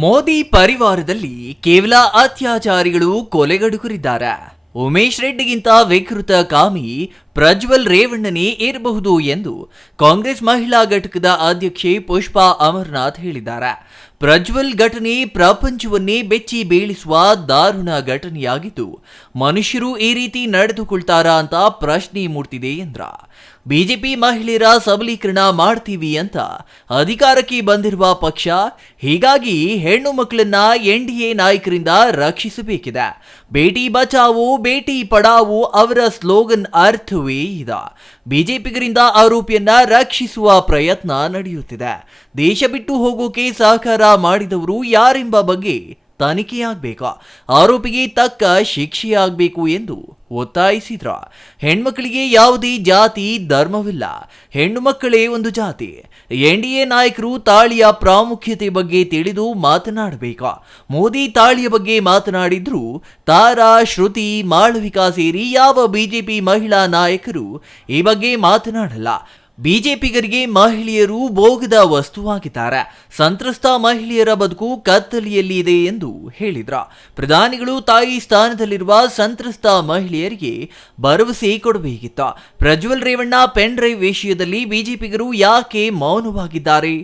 ಮೋದಿ ಪರಿವಾರದಲ್ಲಿ ಕೇವಲ ಅತ್ಯಾಚಾರಿಗಳು ಕೊಲೆಗಡುಕರಿದ್ದಾರೆ. ಉಮೇಶ್ ರೆಡ್ಡಿಗಿಂತ ವಿಕೃತ ಕಾಮಿ ಪ್ರಜ್ವಲ್ ರೇವಣ್ಣನೇ ಇರಬಹುದು ಎಂದು ಕಾಂಗ್ರೆಸ್ ಮಹಿಳಾ ಘಟಕದ ಅಧ್ಯಕ್ಷೆ ಪುಷ್ಪಾ ಅಮರನಾಥ್ ಹೇಳಿದ್ದಾರೆ. ಪ್ರಜ್ವಲ್ ಘಟನೆ ಪ್ರಪಂಚವನ್ನೇ ಬೆಚ್ಚಿ ಬೀಳಿಸುವ ದಾರುಣ ಘಟನೆಯಾಗಿದ್ದು, ಮನುಷ್ಯರು ಈ ರೀತಿ ನಡೆದುಕೊಳ್ತಾರಾ ಅಂತ ಪ್ರಶ್ನೆ ಮೂಡ್ತಿದೆ ಎಂದ್ರ. ಬಿಜೆಪಿ ಮಹಿಳೆಯರ ಸಬಲೀಕರಣ ಮಾಡ್ತೀವಿ ಅಂತ ಅಧಿಕಾರಕ್ಕೆ ಬಂದಿರುವ ಪಕ್ಷ, ಹೀಗಾಗಿ ಹೆಣ್ಣು ಮಕ್ಕಳನ್ನ ಎನ್ಡಿಎ ನಾಯಕರಿಂದ ರಕ್ಷಿಸಬೇಕಿದೆ. ಬೇಟಿ ಬಚಾವೋ ಬೇಟಿ ಪಡಾವೋ ಅವರ ಸ್ಲೋಗನ್ ಅರ್ಥವೇ ಇದೆ. ಬಿಜೆಪಿಗರಿಂದ ಆರೋಪಿಯನ್ನ ರಕ್ಷಿಸುವ ಪ್ರಯತ್ನ ನಡೆಯುತ್ತಿದೆ. ದೇಶ ಬಿಟ್ಟು ಹೋಗೋಕೆ ಸಹಕಾರ ಮಾಡಿದವರು ಯಾರೆಂಬ ಬಗ್ಗೆ ತನಿಖೆಯಾಗಬೇಕು, ಆರೋಪಿಗೆ ತಕ್ಕ ಶಿಕ್ಷೆಯಾಗಬೇಕು ಎಂದು ಒತ್ತಾಯಿಸಿದ್ರ. ಹೆಣ್ಮಕ್ಕಳಿಗೆ ಯಾವುದೇ ಜಾತಿ ಧರ್ಮವಿಲ್ಲ, ಹೆಣ್ಣು ಮಕ್ಕಳೇ ಒಂದು ಜಾತಿ. ಎನ್ಡಿಎ ನಾಯಕರು ತಾಳಿಯ ಪ್ರಾಮುಖ್ಯತೆ ಬಗ್ಗೆ ತಿಳಿದು ಮಾತನಾಡಬೇಕು. ಮೋದಿ ತಾಳಿಯ ಬಗ್ಗೆ ಮಾತನಾಡಿದ್ರು ತಾರಾ, ಶ್ರುತಿ, ಮಾಳವಿಕಾ ಸೇರಿ ಯಾವ ಬಿಜೆಪಿ ಮಹಿಳಾ ನಾಯಕರು ಈ ಬಗ್ಗೆ ಮಾತನಾಡಲ್ಲ. ಬಿಜೆಪಿಗರಿಗೆ ಮಹಿಳೆಯರು ಭೋಗದ ವಸ್ತುವಾಗಿದ್ದಾರೆ. ಸಂತ್ರಸ್ತ ಮಹಿಳೆಯರ ಬದುಕು ಕತ್ತಲೆಯಲ್ಲಿದೆ ಎಂದು ಹೇಳಿದ್ರ. ಪ್ರಧಾನಿಗಳು ತಾಯಿ ಸ್ಥಾನದಲ್ಲಿರುವ ಸಂತ್ರಸ್ತ ಮಹಿಳೆಯರಿಗೆ ಭರವಸೆ ಕೊಡಬೇಕಿತ್ತು. ಪ್ರಜ್ವಲ್ ರೇವಣ್ಣ ಪೆನ್ ಡ್ರೈವ್ ವಿಷಯದಲ್ಲಿ ಬಿಜೆಪಿಗರು ಯಾಕೆ ಮೌನವಾಗಿದ್ದಾರೆ?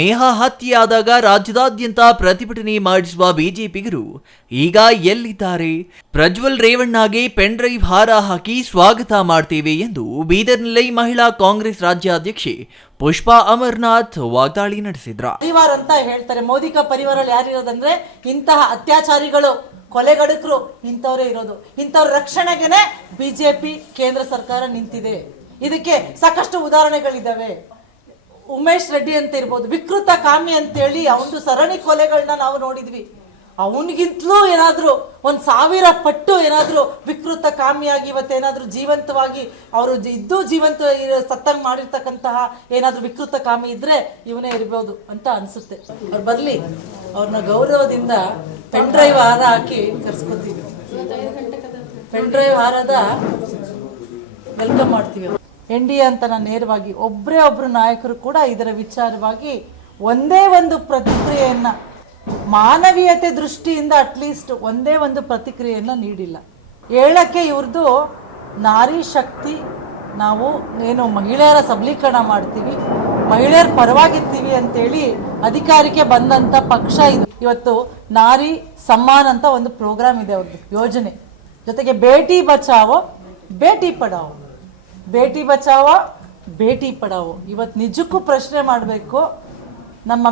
ನೇಹಾ ಹತ್ಯೆಯಾದಾಗ ರಾಜ್ಯದಾದ್ಯಂತ ಪ್ರತಿಭಟನೆ ಮಾಡಿಸುವ ಬಿಜೆಪಿಗರು ಈಗ ಎಲ್ಲಿದ್ದಾರೆ? ಪ್ರಜ್ವಲ್ ರೇವಣ್ಣಗೆ ಪೆನ್ ಡ್ರೈವ್ ಹಾರ ಹಾಕಿ ಸ್ವಾಗತ ಮಾಡ್ತೇವೆ ಎಂದು ಬೀದರ್ನಲ್ಲಿ ಮಹಿಳಾ ಕಾಂಗ್ರೆಸ್ ರಾಜ್ಯಾಧ್ಯಕ್ಷೆ ಪುಷ್ಪಾ ಅಮರನಾಥ್ ವಾಗ್ದಾಳಿ ನಡೆಸಿದ್ರ. ಪರಿವಾರ ಅಂತ ಹೇಳ್ತಾರೆ. ಮೋದಿ ಪರಿವಾರ ಯಾರಿರೋದಂದ್ರೆ ಇಂತಹ ಅತ್ಯಾಚಾರಿಗಳು, ಕೊಲೆಗಡುಕರು ಇಂಥವರೇ ಇರೋದು. ಇಂಥವ್ರ ರಕ್ಷಣೆಗೆನೆ ಬಿಜೆಪಿ ಕೇಂದ್ರ ಸರ್ಕಾರ ನಿಂತಿದೆ. ಇದಕ್ಕೆ ಸಾಕಷ್ಟು ಉದಾಹರಣೆಗಳಿದ್ದಾವೆ. ಉಮೇಶ್ ರೆಡ್ಡಿ ಅಂತ ಇರ್ಬೋದು, ವಿಕೃತ ಕಾಮಿ ಅಂತೇಳಿ ಅವನು ಸರಣಿ ಕೊಲೆಗಳನ್ನ ನಾವು ನೋಡಿದ್ವಿ. ಅವನಿಗಿಂತಲೂ ಏನಾದ್ರು 1000 ಪಟ್ಟು ಏನಾದ್ರು ವಿಕೃತ ಕಾಮಿಯಾಗಿ ಇವತ್ತೇನಾದ್ರೂ ಜೀವಂತವಾಗಿ ಅವರು ಜೀವಂತ ಸತ್ತಂಗ್ ಮಾಡಿರ್ತಕ್ಕಂತಹ ಏನಾದ್ರೂ ವಿಕೃತ ಕಾಮಿ ಇದ್ರೆ ಇವನೇ ಇರ್ಬೋದು ಅಂತ ಅನ್ಸುತ್ತೆ. ಅವ್ರು ಬರ್ಲಿ, ಅವ್ರನ್ನ ಗೌರವದಿಂದ ಪೆನ್ ಡ್ರೈವ್ ಹಾರ ಹಾಕಿ ಕರ್ಸ್ಕೊತೀವಿ. ಪೆನ್ ಡ್ರೈವ್ ಹಾರದ ವೆಲ್ಕಮ್ ಮಾಡ್ತೀವಿ. ಎನ್ಡಿಎ ಅಂತ ನಾನು ನೇರವಾಗಿ ಒಬ್ರು ನಾಯಕರು ಕೂಡ ಇದರ ವಿಚಾರವಾಗಿ ಒಂದೇ ಒಂದು ಪ್ರತಿಕ್ರಿಯೆಯನ್ನ, ಮಾನವೀಯತೆ ದೃಷ್ಟಿಯಿಂದ ಅಟ್ಲೀಸ್ಟ್ ಒಂದೇ ಒಂದು ಪ್ರತಿಕ್ರಿಯೆಯನ್ನು ನೀಡಿಲ್ಲ. ಹೇಳಕ್ಕೆ ಇವ್ರದ್ದು ನಾರಿ ಶಕ್ತಿ, ನಾವು ಏನು ಮಹಿಳೆಯರ ಸಬಲೀಕರಣ ಮಾಡ್ತೀವಿ, ಮಹಿಳೆಯರ ಪರವಾಗಿರ್ತೀವಿ ಅಂತೇಳಿ ಅಧಿಕಾರಕ್ಕೆ ಬಂದಂಥ ಪಕ್ಷ ಇದು. ಇವತ್ತು ನಾರಿ ಸಮ್ಮಾನ್ ಅಂತ ಒಂದು ಪ್ರೋಗ್ರಾಮ್ ಇದೆ ಅವ್ರದ್ದು ಯೋಜನೆ. ಜೊತೆಗೆ ಬೇಟಿ ಬಚಾವೋ ಬೇಟಿ ಪಡಾವೋ, ಬೇಟಿ ಬಚಾವೋ ಬೇಟಿ ಪಡಾವೋ. ಇವತ್ತು ನಿಜಕ್ಕೂ ಪ್ರಶ್ನೆ ಮಾಡಬೇಕು, ನಮ್ಮ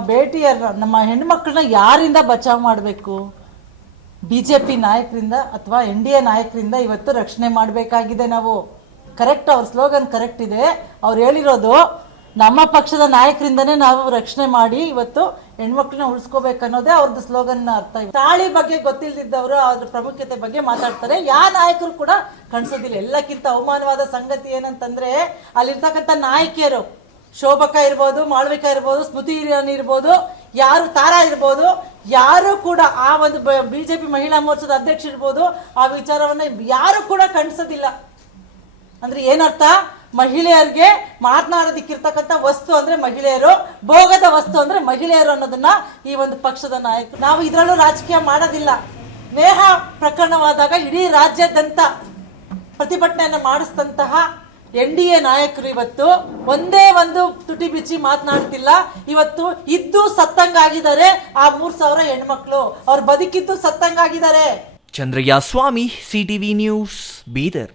ನಮ್ಮ ಹೆಣ್ಮಕ್ಳನ್ನ ಯಾರಿಂದ ಬಚಾವ್ ಮಾಡಬೇಕು? ಬಿಜೆಪಿ ನಾಯಕರಿಂದ ಅಥವಾ ಎನ್ಡಿಎ ನಾಯಕರಿಂದ ಇವತ್ತು ರಕ್ಷಣೆ ಮಾಡಬೇಕಾಗಿದೆ ನಾವು. ಕರೆಕ್ಟ್, ಅವ್ರ ಸ್ಲೋಗನ್ ಕರೆಕ್ಟ್ ಇದೆ. ಅವ್ರು ಹೇಳಿರೋದು ನಮ್ಮ ಪಕ್ಷದ ನಾಯಕರಿಂದನೇ ನಾವು ರಕ್ಷಣೆ ಮಾಡಿ ಇವತ್ತು ಹೆಣ್ಮಕ್ಳನ್ನ ಉಳಿಸ್ಕೋಬೇಕನ್ನೋದೇ ಅವ್ರದ್ದು ಸ್ಲೋಗನ್ ಅರ್ಥ. ತಾಳಿ ಬಗ್ಗೆ ಗೊತ್ತಿಲ್ದಿದ್ದವರು ಅದ್ರ ಪ್ರಾಮುಖ್ಯತೆ ಬಗ್ಗೆ ಮಾತಾಡ್ತಾರೆ. ಯಾವ ನಾಯಕರು ಕೂಡ ಕಾಣಿಸೋದಿಲ್ಲ. ಎಲ್ಲಕ್ಕಿಂತ ಅವಮಾನವಾದ ಸಂಗತಿ ಏನಂತಂದ್ರೆ, ಅಲ್ಲಿರ್ತಕ್ಕಂಥ ನಾಯಕಿಯರು, ಶೋಭಕಾ ಇರ್ಬೋದು, ಮಾಳವಿಕಾ ಇರ್ಬೋದು, ಸ್ಮೃತಿ ಇರಾನಿ ಇರ್ಬೋದು, ಯಾರು ತಾರಾ ಇರ್ಬೋದು, ಯಾರು ಕೂಡ ಆ ಒಂದು ಬಿಜೆಪಿ ಮಹಿಳಾ ಮೋರ್ಚಾದ ಅಧ್ಯಕ್ಷ ಇರ್ಬೋದು, ಆ ವಿಚಾರವನ್ನ ಯಾರು ಕೂಡ ಕಾಣಿಸೋದಿಲ್ಲ. ಅಂದ್ರೆ ಏನರ್ಥ? ಮಹಿಳೆಯರಿಗೆ ಮಾತನಾಡೋದಿಕ್ಕಿರ್ತಕ್ಕಂಥ ವಸ್ತು ಅಂದ್ರೆ ಮಹಿಳೆಯರು, ಭೋಗದ ವಸ್ತು ಅಂದ್ರೆ ಮಹಿಳೆಯರು ಅನ್ನೋದನ್ನ ಈ ಒಂದು ಪಕ್ಷದ ನಾಯಕರು. ನಾವು ಇದರಲ್ಲೂ ರಾಜಕೀಯ ಮಾಡೋದಿಲ್ಲ. ನೇಹಾ ಪ್ರಕರಣವಾದಾಗ ಇಡೀ ರಾಜ್ಯಾದ್ಯಂತ ಪ್ರತಿಭಟನೆಯನ್ನು ಮಾಡಿಸಿದಂತಹ ಎನ್ಡಿಎ ನಾಯಕರು ಇವತ್ತು ಒಂದೇ ಒಂದು ತುಟಿ ಬಿಚ್ಚಿ ಮಾತನಾಡ್ತಿಲ್ಲ. ಇವತ್ತು ಇದ್ದು ಸತ್ತಂಗಾಗಿದ್ದಾರೆ ಆ 3000 ಹೆಣ್ಮಕ್ಳು, ಅವ್ರು ಬದುಕಿದ್ದು ಸತ್ತಂಗಾಗಿದ್ದಾರೆ. ಚಂದ್ರಯ್ಯ ಸ್ವಾಮಿ, ಸಿಟಿವಿ ನ್ಯೂಸ್, ಬೀದರ್.